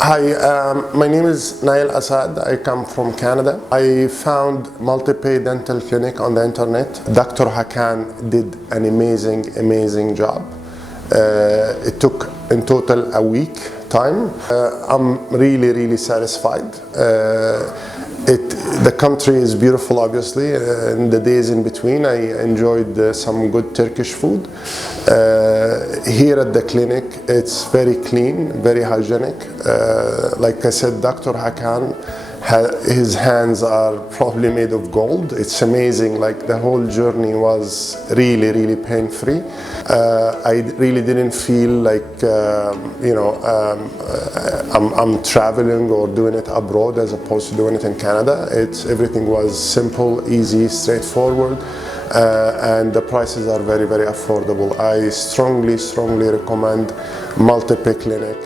Hi, my name is Nail Asad. I come from Canada. I found Maltepe Dental Clinic on the internet. Dr. Hakan did an amazing job. It took in total a week time. I'm really satisfied. The country is beautiful, obviously. In the days in between, I enjoyed some good Turkish food. Here at the clinic, it's very clean, very hygienic. Like I said, Dr. Hakan, his hands are probably made of gold. It's amazing. Like the whole journey was really pain-free. I really didn't feel like I'm traveling or doing it abroad as opposed to doing it in Canada. Everything was simple, easy, straightforward, and the prices are very affordable. I strongly recommend Maltepe Clinic.